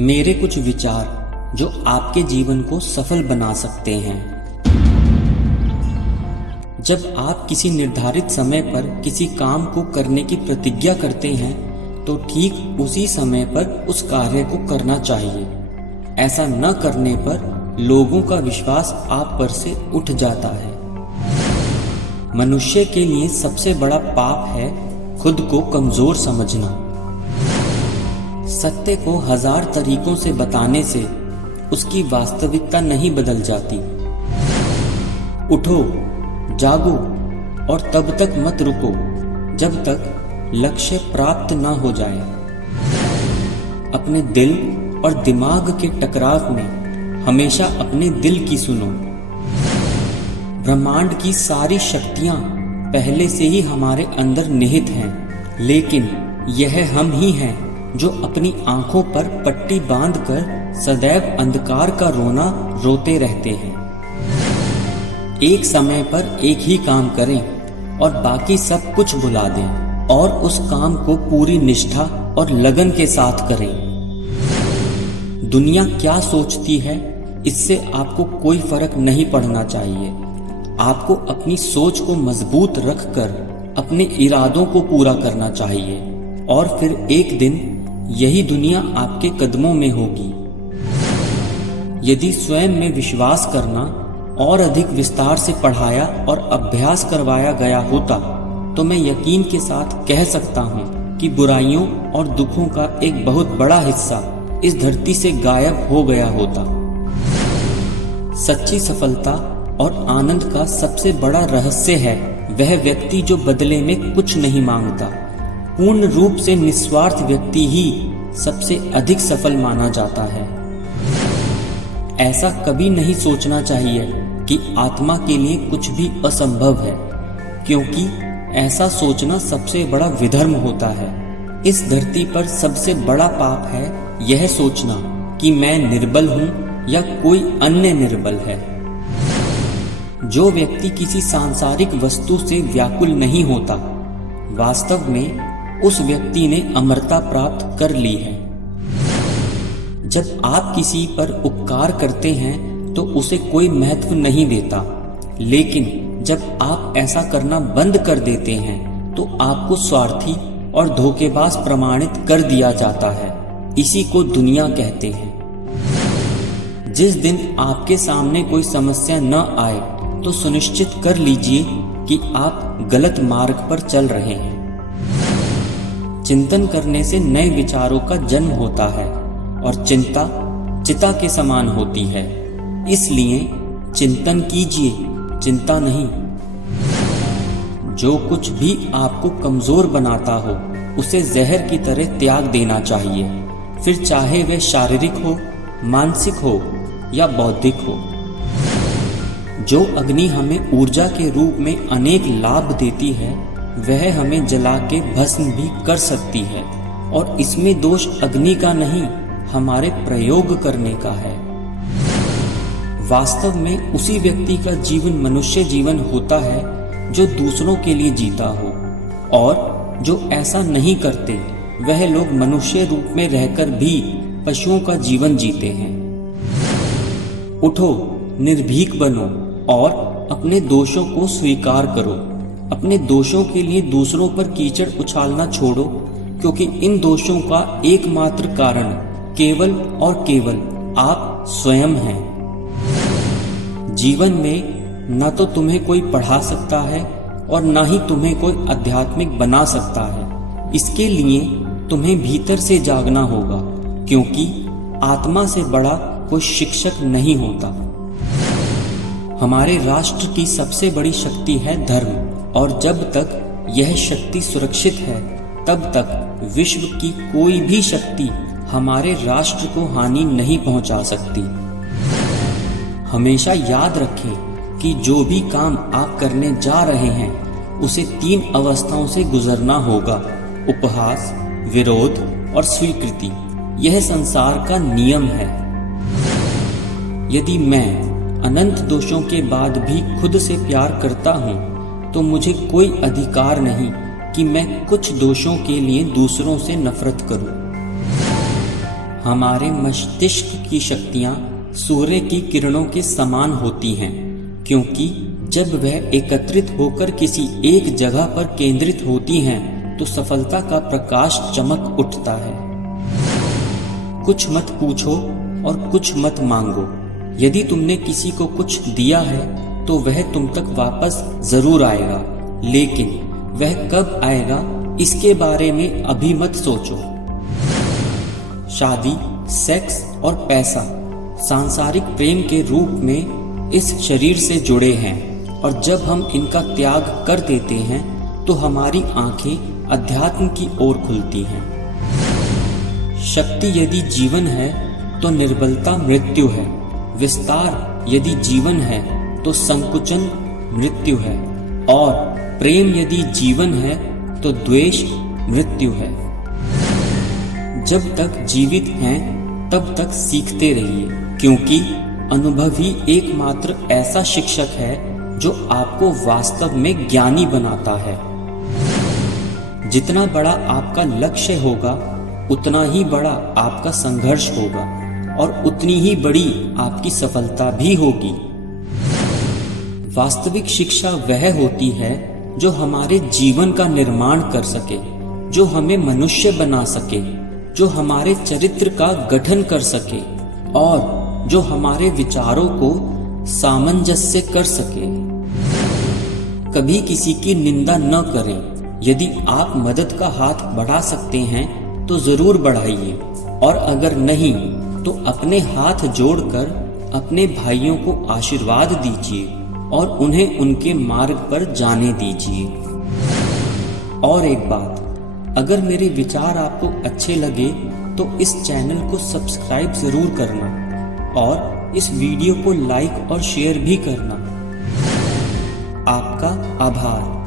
मेरे कुछ विचार जो आपके जीवन को सफल बना सकते हैं। जब आप किसी निर्धारित समय पर किसी काम को करने की प्रतिज्ञा करते हैं तो ठीक उसी समय पर उस कार्य को करना चाहिए। ऐसा न करने पर लोगों का विश्वास आप पर से उठ जाता है। मनुष्य के लिए सबसे बड़ा पाप है खुद को कमजोर समझना। सत्य को 1000 तरीकों से बताने से उसकी वास्तविकता नहीं बदल जाती। उठो, जागो और तब तक मत रुको जब तक लक्ष्य प्राप्त न हो जाए। अपने दिल और दिमाग के टकराव में हमेशा अपने दिल की सुनो। ब्रह्मांड की सारी शक्तियां पहले से ही हमारे अंदर निहित हैं, लेकिन यह हम ही हैं जो अपनी आंखों पर पट्टी बांधकर सदैव अंधकार का रोना रोते रहते हैं। एक समय पर एक ही काम करें और बाकी सब कुछ भुला दें और उस काम को पूरी निष्ठा और लगन के साथ करें। दुनिया क्या सोचती है इससे आपको कोई फर्क नहीं पड़ना चाहिए। आपको अपनी सोच को मजबूत रखकर अपने इरादों को पूरा करना चाहिए और फिर एक दिन यही दुनिया आपके कदमों में होगी। यदि स्वयं में विश्वास करना और अधिक विस्तार से पढ़ाया और अभ्यास करवाया गया होता तो मैं यकीन के साथ कह सकता हूँ कि बुराइयों और दुखों का एक बहुत बड़ा हिस्सा इस धरती से गायब हो गया होता। सच्ची सफलता और आनंद का सबसे बड़ा रहस्य है वह व्यक्ति जो बदले में कुछ नहीं मांगता। पूर्ण रूप से निस्वार्थ व्यक्ति ही सबसे अधिक सफल माना जाता है। ऐसा कभी नहीं सोचना चाहिए कि आत्मा के लिए कुछ भी असंभव है, क्योंकि ऐसा सोचना सबसे बड़ा विधर्म होता है। इस धरती पर सबसे बड़ा पाप है यह सोचना कि मैं निर्बल हूँ या कोई अन्य निर्बल है। जो व्यक्ति किसी सांसारिक वस्तु से व्याकुल नहीं होता, वास्तव में उस व्यक्ति ने अमरता प्राप्त कर ली है। जब आप किसी पर उपकार करते हैं तो उसे कोई महत्व नहीं देता, लेकिन जब आप ऐसा करना बंद कर देते हैं तो आपको स्वार्थी और धोखेबाज प्रमाणित कर दिया जाता है। इसी को दुनिया कहते हैं। जिस दिन आपके सामने कोई समस्या न आए तो सुनिश्चित कर लीजिए कि आप गलत मार्ग पर चल रहे हैं। चिंतन करने से नए विचारों का जन्म होता है और चिंता चिता के समान होती है। इसलिए चिंतन कीजिए, चिंता नहीं। जो कुछ भी आपको कमजोर बनाता हो उसे जहर की तरह त्याग देना चाहिए, फिर चाहे वह शारीरिक हो, मानसिक हो या बौद्धिक हो। जो अग्नि हमें ऊर्जा के रूप में अनेक लाभ देती है वह हमें जला के भस्म भी कर सकती है, और इसमें दोष अग्नि का नहीं हमारे प्रयोग करने का है। वास्तव में उसी व्यक्ति का जीवन मनुष्य जीवन होता है जो दूसरों के लिए जीता हो, और जो ऐसा नहीं करते वह लोग मनुष्य रूप में रहकर भी पशुओं का जीवन जीते हैं। उठो, निर्भीक बनो और अपने दोषों को स्वीकार करो। अपने दोषों के लिए दूसरों पर कीचड़ उछालना छोड़ो, क्योंकि इन दोषों का एकमात्र कारण केवल और केवल आप स्वयं हैं। जीवन में न तो तुम्हें कोई पढ़ा सकता है और न ही तुम्हें कोई आध्यात्मिक बना सकता है। इसके लिए तुम्हें भीतर से जागना होगा, क्योंकि आत्मा से बड़ा कोई शिक्षक नहीं होता। हमारे राष्ट्र की सबसे बड़ी शक्ति है धर्म, और जब तक यह शक्ति सुरक्षित है तब तक विश्व की कोई भी शक्ति हमारे राष्ट्र को हानि नहीं पहुंचा सकती। हमेशा याद रखें कि जो भी काम आप करने जा रहे हैं उसे 3 अवस्थाओं से गुजरना होगा: उपहास, विरोध और स्वीकृति। यह संसार का नियम है। यदि मैं अनंत दोषों के बाद भी खुद से प्यार करता हूँ तो मुझे कोई अधिकार नहीं कि मैं कुछ दोषों के लिए दूसरों से नफरत करूं। हमारे मस्तिष्क की शक्तियां सूर्य की किरणों के समान होती हैं, क्योंकि जब वह एकत्रित होकर किसी एक जगह पर केंद्रित होती हैं तो सफलता का प्रकाश चमक उठता है। कुछ मत पूछो और कुछ मत मांगो। यदि तुमने किसी को कुछ दिया है तो वह तुम तक वापस जरूर आएगा, लेकिन वह कब आएगा इसके बारे में अभी मत सोचो। शादी, सेक्स और पैसा सांसारिक प्रेम के रूप में इस शरीर से जुड़े हैं, और जब हम इनका त्याग कर देते हैं तो हमारी आंखें अध्यात्म की ओर खुलती हैं। शक्ति यदि जीवन है तो निर्बलता मृत्यु है, विस्तार यदि जीवन है तो संकुचन मृत्यु है, और प्रेम यदि जीवन है तो द्वेष मृत्यु है। जब तक जीवित हैं तब तक सीखते रहिए, क्योंकि अनुभव ही एकमात्र ऐसा शिक्षक है जो आपको वास्तव में ज्ञानी बनाता है। जितना बड़ा आपका लक्ष्य होगा उतना ही बड़ा आपका संघर्ष होगा, और उतनी ही बड़ी आपकी सफलता भी होगी। वास्तविक शिक्षा वह होती है जो हमारे जीवन का निर्माण कर सके, जो हमें मनुष्य बना सके, जो हमारे चरित्र का गठन कर सके, और जो हमारे विचारों को सामंजस्य कर सके। कभी किसी की निंदा न करें। यदि आप मदद का हाथ बढ़ा सकते हैं तो जरूर बढ़ाइए, और अगर नहीं तो अपने हाथ जोड़कर अपने भाइयों को आशीर्वाद दीजिए और उन्हें उनके मार्ग पर जाने दीजिए। और एक बात, अगर मेरे विचार आपको अच्छे लगे तो इस चैनल को सब्सक्राइब जरूर करना, और इस वीडियो को लाइक और शेयर भी करना। आपका आभार।